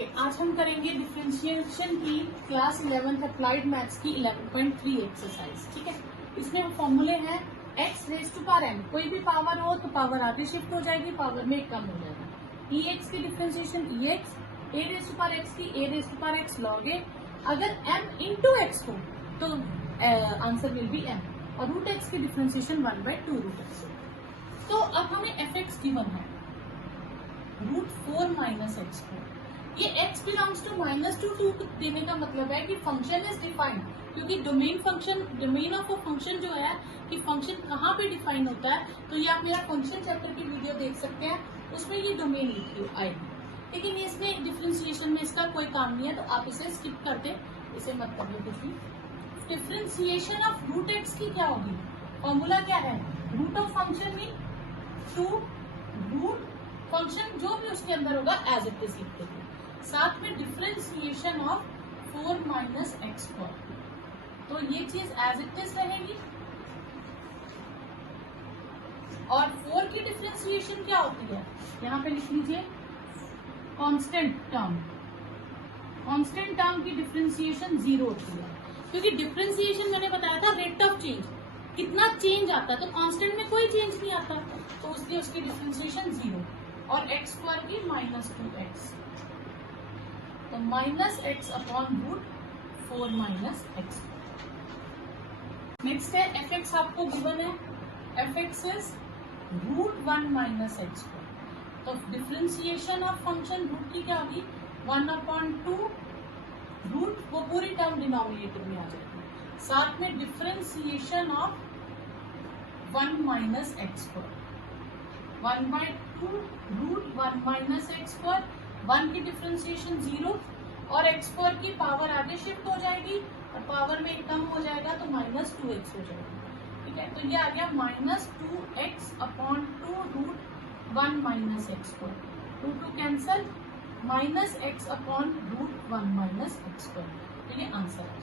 Okay, आज हम करेंगे डिफरेंशिएशन की क्लास 11th अप्लाइड मैथ्स की 11.3 एक्सरसाइज। ठीक है, इसमें फॉर्मूले हैं x raise to power n। कोई भी पावर हो तो पावर आगे शिफ्ट हो जाएगी, पावर में कम हो जाएगा। ex की differentiation ex, a raise to power x की a raise to power x log a। अगर m इंटू x हो तो आंसर विल बी m, और रूट x की डिफरेंशिएशन 1/2 रूट x। तो अब हमें fx गिवन है √4 माइनस एक्स। ये x बिलोंग्स टू -2 देने का मतलब है कि फंक्शन इज डिफाइंड, क्योंकि डोमेन ऑफ अ फंक्शन जो है कि फंक्शन कहाँ पे डिफाइन होता है। तो ये आप मेरा फंक्शन चैप्टर की वीडियो देख सकते हैं, उसमें ये डोमेन लिखी आएगी। लेकिन इसमें डिफरेंशिएशन में इसका कोई काम नहीं है, तो आप इसे स्किप कर दें, इसे मत करिए कुछ भी। डिफरेंशिएशन ऑफ रूट एक्स की क्या होगी, फॉर्मूला क्या है, रूट ऑफ फंक्शन में 2 रूट फंक्शन जो भी उसके अंदर होगा एज इट इज लिखते हैं, साथ में differentiation of 4 minus x square. तो ये चीज एज इट इज रहेगी। और 4 की डिफरेंशिएशन क्या होती है, यहाँ पे लिख लीजिए कांस्टेंट टर्म। कांस्टेंट टर्म की डिफरेंशिएशन 0 होती है, क्योंकि डिफरेंशिएशन मैंने बताया था रेट ऑफ चेंज, कितना चेंज आता है, तो कांस्टेंट में कोई चेंज नहीं आता, तो इसलिए उसकी डिफरेंशिएशन 0। और एक्स स्क्वायर की -2x, तो -x upon √4 minus x. Next है fx आपको गिवन है, fx इज √1 माइनस एक्स। तो डिफरेंशिएशन ऑफ फंक्शन रूट की क्या होगी, 1/2 रूट, वो पूरी टर्म डिनोमिनेटर में आ जाएगी, साथ में differentiation of 1 minus x square, 1/2 √1 minus x square. 1 की डिफरेंशिएशन 0, और एक्स स्क्वायर की पावर आगे शिफ्ट हो जाएगी और पावर में कम हो जाएगा तो -2x हो जाएगा। ठीक है, तो ये आ गया -2x upon 2 √1 minus x square. 2 cancel, -x upon √1 minus x square. तो ये आंसर है।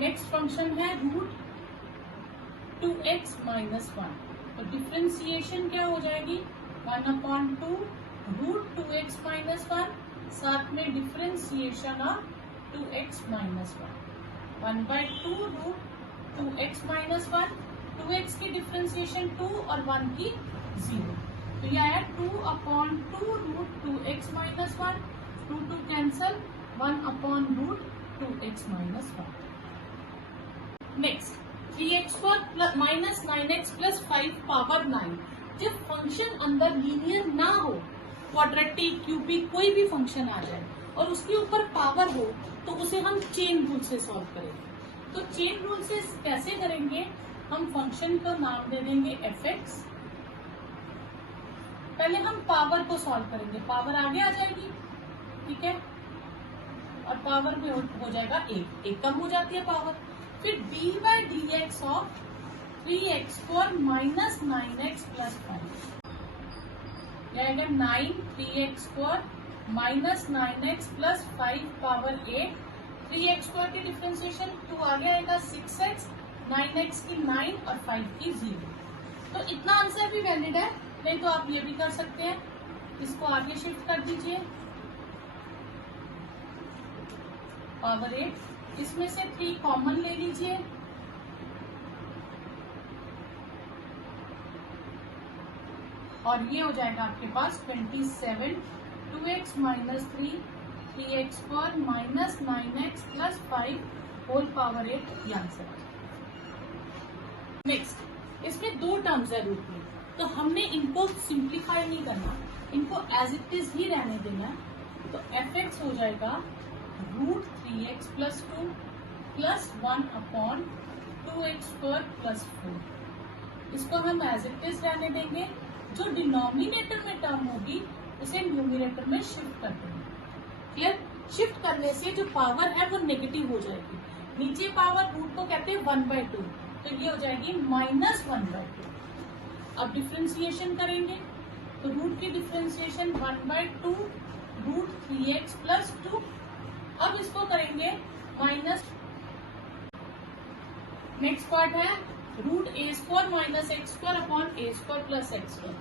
नेक्स्ट फंक्शन है √2x माइनस 1। तो डिफरेंशिएशन क्या हो जाएगी, 1/2 √2x माइनस 1, साथ में differentiation of 2x minus 1, 1/2 √2x minus 1। 2x की डिफरेंशिएशन 2 और 1 की 0, तो यह आया 2/2 √2x minus 1, 2 cancel, 1/√2x minus 1। Next 3x² minus 9x plus 5 power 9। जब फंक्शन अंदर लीनियर ना हो, क्वाड्रेटिक, क्यूबिक, कोई भी फंक्शन आ जाए और उसके ऊपर पावर हो, तो उसे हम चेन रूल से सॉल्व करेंगे। तो चेन रूल से कैसे करेंगे, हम फंक्शन का नाम दे देंगे fx। पहले हम पावर को सॉल्व करेंगे, पावर आगे आ जाएगी, ठीक है, और पावर में हो जाएगा 1 कम हो जाती है पावर। फिर d/dx of 3x² minus 9x plus 5, आएगा 9 3x² minus 9x plus 5 power 8। 3x² की डिफरेंशिएशन 2 आगे आएगा 6x, 9x की 9 और 5 की 0। तो इतना आंसर भी वैलिड है, नहीं तो आप ये भी कर सकते हैं, इसको आगे शिफ्ट कर दीजिए, पावर 8, इसमें से 3 कॉमन ले लीजिए, और ये हो जाएगा आपके पास 27, 2x minus 3, 3x² minus 9x plus 5 whole power 8, ये आंसर है। नेक्स्ट, इसमें 2 टर्म्स है रूट में, तो हमने इनको सिंप्लीफाई नहीं करना, इनको एज इट इज ही रहने देना। तो fx हो जाएगा √3x plus 2 plus 1/2x² plus 4। इसको हम एज इट इज रहने देंगे, जो डिनोमिनेटर में टर्म होगी उसे न्यूमिनेटर में शिफ्ट कर देंगे। क्लियर, शिफ्ट करने से जो पावर है वो नेगेटिव हो जाएगी, नीचे पावर रूट को कहते हैं 1/2, तो ये हो जाएगी -1/2। अब डिफरेंशिएशन करेंगे, तो रूट की डिफरेंशिएशन 1/2 √3x प्लस 2। अब इसको करेंगे माइनस, नेक्स्ट पार्ट है √a² minus x² upon a² plus x²।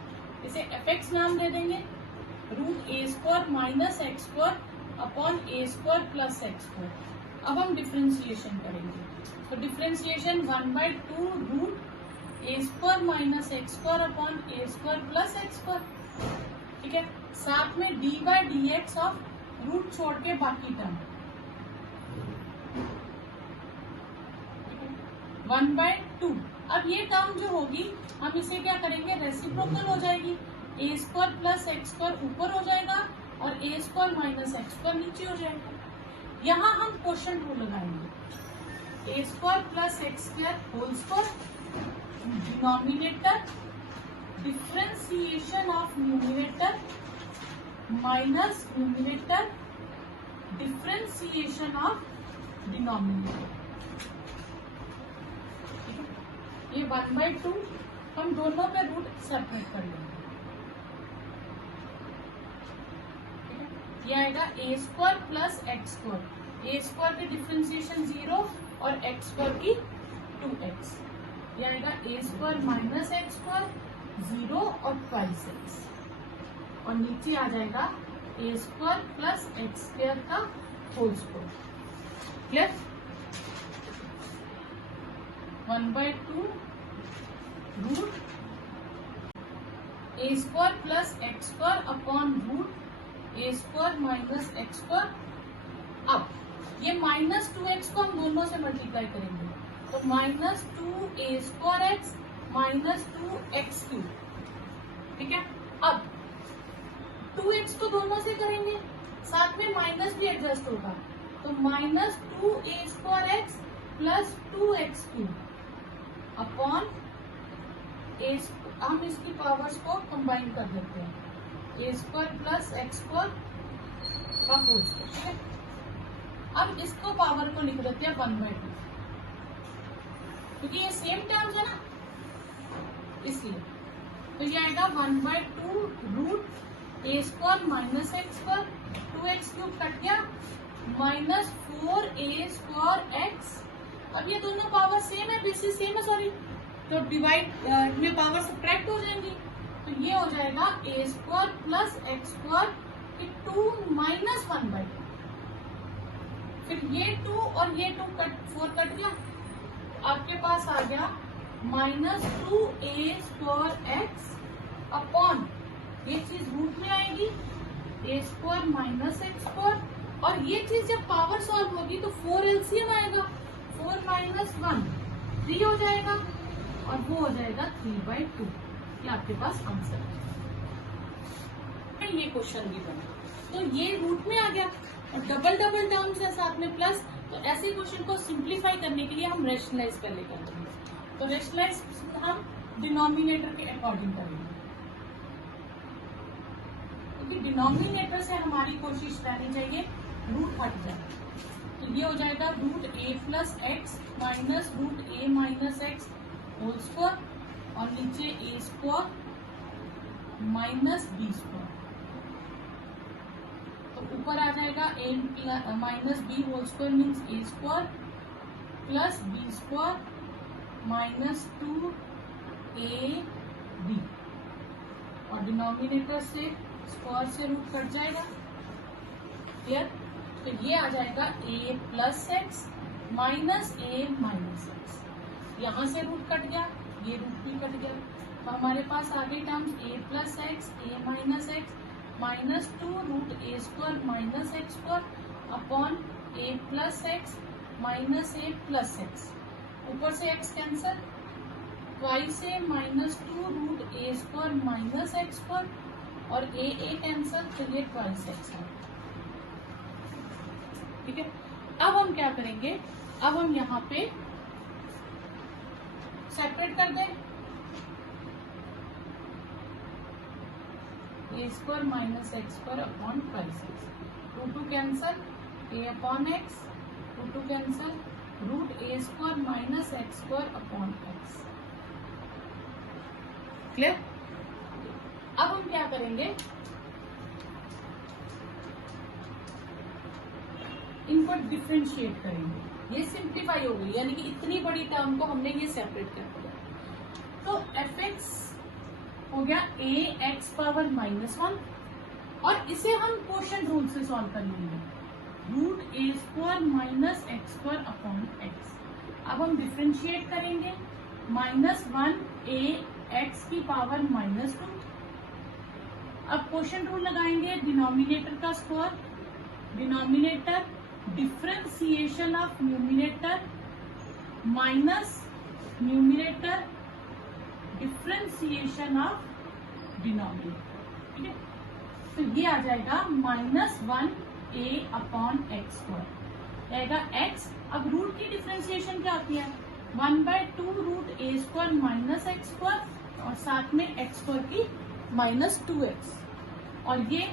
इसे fx नाम दे देंगे, root a square minus x square upon a square plus x square. अब हम डिफ्रेंसिएशन करेंगे, तो differentiation 1/2 root a square minus x square upon a square plus x square. ठीक है, साथ में d by d x of root छोड़ के बाकी टर्म 1/2। अब ये टर्म जो होगी हम इसे क्या करेंगे, रेसिप्रोकल हो जाएगी, a square plus x square ऊपर हो जाएगा और a square minus x square नीचे हो जाएगा। यहाँ हम क्वेश्चन रूल लगाएंगे, a square plus x square whole square, denominator differentiation of numerator minus numerator differentiation of denominator. ये 1/2 हम दोनों पे रूट सेपरेट कर लेंगे। ये आएगा a square plus x square, a square की डिफरेंशिएशन 0 और एक्स स्क्वायर की 2x। ये आएगा a square minus x square 0 और 2x, और नीचे आ जाएगा a square plus x square का whole square. Clear? 1/2 root a square plus x square upon root a square minus x square. अब ये -2x को हम दोनों से मल्टीप्लाई करेंगे, तो -2a square x minus 2x cube. ठीक है, अब 2x को दोनों से करेंगे, साथ में माइनस भी एडजस्ट होगा, तो -2a square x plus 2x cube upon a, हम इसकी पावर्स को कंबाइन कर देते हैं, a square plus x square का होल स्क्वायर। ठीक है, अब इसको पावर को लिख देते हैं 1/2, क्योंकि ये सेम टर्म्स है ना, इसलिए। तो ये आएगा 1/2 root a square minus x square, 2x cube cut गया, माइनस 4a स्क्वायर एक्स। अब ये दोनों पावर सेम है, बेसिस सेम है, सॉरी, तो डिवाइड में पावर सब्ट्रैक्ट हो जाएंगी, तो ये हो जाएगा a square plus x square की 2 माइनस 1/2। फिर ये 2 और ये 2 4 कट गया, तो आपके पास आ गया -2a स्क्वायर एक्स अपॉन, ये चीज रूट में आएगी, ए स्क्वायर माइनस एक्स स्क्वायर, और ये चीज जब पावर सॉल्व होगी तो 4 एलसीएम आएगा, 4 माइनस 1 3 हो जाएगा, और वो हो जाएगा 3/2। ये आपके पास आंसर है। ये क्वेश्चन भी बना, तो ये रूट में आ गया और डबल टर्म्स है साथ में प्लस, तो ऐसे क्वेश्चन को सिंप्लीफाई करने के लिए हम रेशनलाइज पहले कर लेंगे। तो रेशनलाइज हम डिनोमिनेटर के अकॉर्डिंग करेंगे, क्योंकि डिनोमिनेटर से हमारी कोशिश रहनी चाहिए रूट हट जाए। तो ये हो जाएगा root a plus x minus root a minus x whole square, और नीचे a square minus b square, तो ऊपर आ जाएगा a minus b whole square means a square plus b square minus 2ab, और डिनोमिनेटर से स्क्वायर से root cut जाएगा। क्लियर? तो ये आ जाएगा a plus x minus a minus x, यहाँ से रूट कट गया, ये रूट भी कट गया, तो हमारे पास आ गई terms a plus x a minus x minus 2 root a square minus x square upon a plus x minus a plus x, ऊपर से x cancel, twice a minus 2 root a square minus x square, और a cancel, तो ये twice x है। ठीक है, अब हम क्या करेंगे, अब हम यहाँ पे सेपरेट कर दें, a square minus x square upon twice x, 2 cancel, a upon x, 2 cancel, root a square minus x square upon x. Clear? अब हम क्या करेंगे, इनको डिफ्रेंशिएट करेंगे, ये सिंप्लीफाई हो गई, यानी कि इतनी बड़ी टर्म को हमने ये सेपरेट कर दिया। तो एफ एक्स हो गया ए एक्स पावर -1 और इसे हम क्वोशिएंट रूल से सॉल्व कर लेंगे, root a square minus x square upon x. अब हम डिफ्रेंशिएट करेंगे, -1 a एक्स की पावर -2। अब क्वोशिएंट रूल लगाएंगे, डिनोमिनेटर का square, denominator differentiation of numerator minus numerator differentiation of denominator. ठीक है, तो ये आ जाएगा -1 a अपॉन एक्स स्क्वायर रहेगा x। अब रूट की डिफ्रेंसिएशन क्या होती है, 1/2 root a square minus x square और साथ में एक्स स्क्वायर की -2x, और ये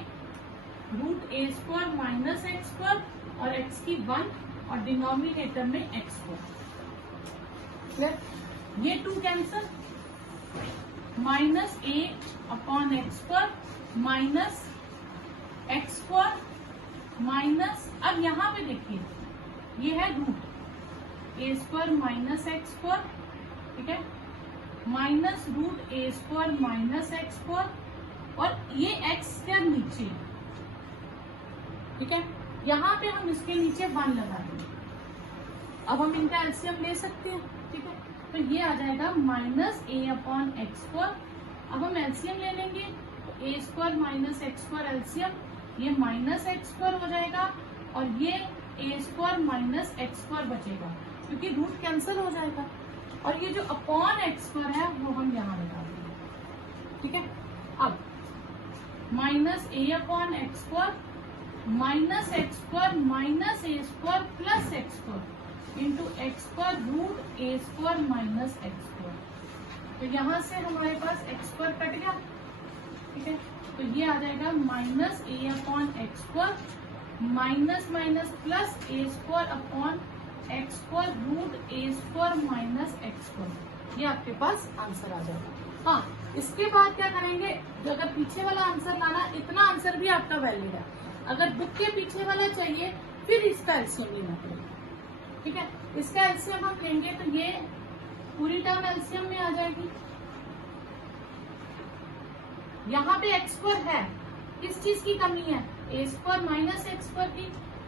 root a square minus x square और x की 1 और डिनोमिनेटर में एक्स स्क्वायर। ये 2 cancel, -a upon x square minus x square minus, अब यहाँ पे देखिए ये है root a square minus x square, ठीक है, minus root a square minus x square, और ये एक्स के नीचे, ठीक है, यहाँ पे हम इसके नीचे 1 लगा देंगे। अब हम इनका एलसीएम ले सकते हैं, ठीक है, तो ये आ जाएगा -a अपॉन एक्स स्क्वायर। अब हम एलसीएम ले लेंगे, तो a square minus x square LCM, ये माइनस एक्स स्क्वायर हो जाएगा और ये a square minus x square बचेगा क्योंकि रूट कैंसिल हो जाएगा, और ये जो अपॉन एक्स स्क्वायर है वो हम यहाँ लगा देंगे। ठीक है, अब -a upon x square minus x square minus a square plus x square into x square root a square minus x square. तो यहाँ से हमारे पास एक्स स्क्वायर कट गया, ठीक है, तो ये आ जाएगा -a upon x square minus minus plus a square upon x square root a square minus x square. ये आपके पास आंसर आ जाएगा। हाँ, इसके बाद क्या करेंगे, जो अगर पीछे वाला आंसर लाना, इतना आंसर भी आपका वैलिड है। अगर बुक के पीछे वाला चाहिए फिर इसका एलसीएम लेना पड़ेगा। ठीक है, इसका एलसीएम हम लेंगे तो ये पूरी टर्म एलसीएम में आ जाएगी। यहाँ पे एक्स स्क्वायर है, किस चीज की कमी है, ए स्क्वायर माइनस एक्स स्क्वायर की,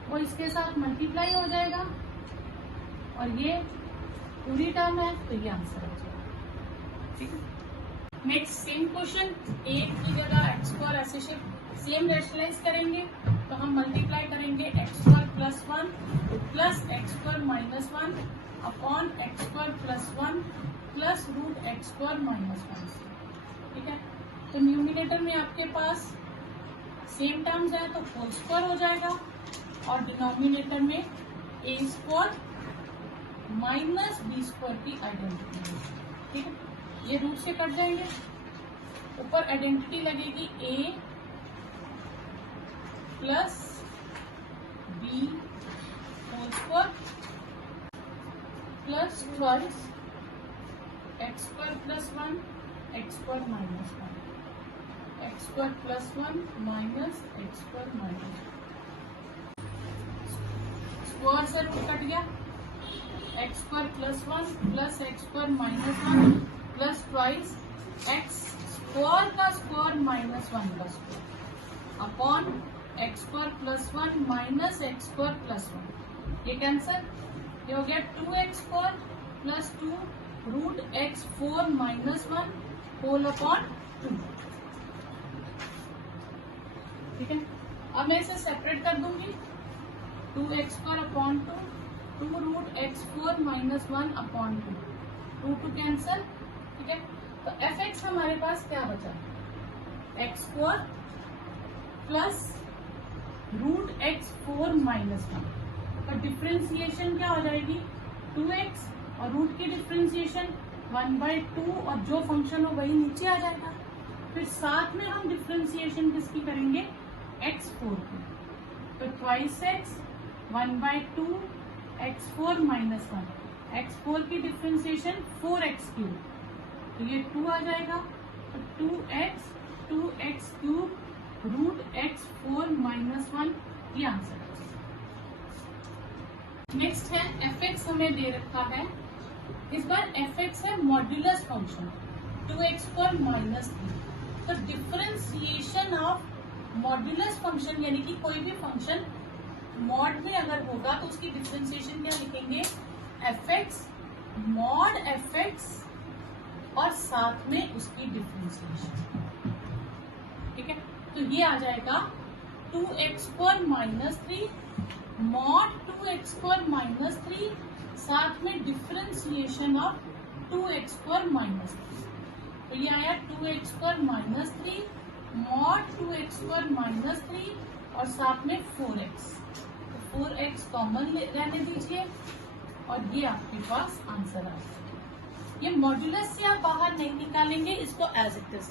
वो इसके साथ मल्टीप्लाई हो जाएगा और ये पूरी टर्म है, तो ये आंसर आ जाएगा। ठीक है, नेक्स्ट सेम क्वेश्चन, एक की जगह एक्स स्क्वायर ऐसे सेम रैशनलाइज करेंगे, तो हम मल्टीप्लाई करेंगे x square plus 1 plus x square minus 1 upon x square plus 1 plus root x square minus 1। ठीक है, तो न्यूमिनेटर में आपके पास सेम टर्म्स है तो होल स्क्वायर हो जाएगा, और डिनोमिनेटर में ए स्क्वायर माइनस बी स्क्वायर की आइडेंटिटी है। ठीक है, ये रूट से कट जाएंगे, ऊपर आइडेंटिटी लगेगी a plus b whole square plus twice x square plus 1 x square minus 1 x square plus 1 minus x square minus, square से रूट कट गया, x square plus 1 plus x square minus 1 plus twice x square का square minus 1 का square upon x square plus 1 minus x square plus 1। ये cancel, ये हो गया 2x square plus 2 root x 4 minus 1 whole upon 2। ठीक है, अब मैं इसे सेपरेट कर दूंगी, 2x square upon 2 root x 4 minus 1 upon 2 2 cancel. ठीक है, तो fx हमारे पास क्या बचा, x square plus root x 4 minus 1 का डिफ्रेंसिएशन क्या हो जाएगी 2x, और रूट की डिफ्रेंसिएशन 1/2, और जो फंक्शन हो वही नीचे आ जाएगा। फिर साथ में हम डिफ्रेंसिएशन किसकी करेंगे, x4 की, तो twice x 1/2 x4 minus 1, x4 की डिफ्रेंसिएशन 4x क्यूब, तो ये 2 आ जाएगा, तो 2x cube root x4 minus 1, ये आंसर है। नेक्स्ट है fx हमें दे रखा है, इस बार fx है मॉड्यूलस फंक्शन 2x पर माइनस 3, तो डिफरेंशिएशन ऑफ मॉड्यूलस फंक्शन यानी कि कोई भी फंक्शन मॉड में अगर होगा तो उसकी डिफरेंशिएशन क्या लिखेंगे, F x mod F x और साथ में उसकी डिफरेंशिएशन। ठीक है, तो ये आ जाएगा 2x² minus 3 mod 2x² minus 3 साथ में डिफरेंशिएशन ऑफ 2x² माइनस 3। तो ये आया 2x² minus 3 mod 2x² minus 3 और साथ में 4x। तो 4x कॉमन रहने दीजिए और ये आपके पास आंसर आ जाएगा। ये मॉड्यूलस से आप बाहर नहीं निकालेंगे, इसको एज इट इज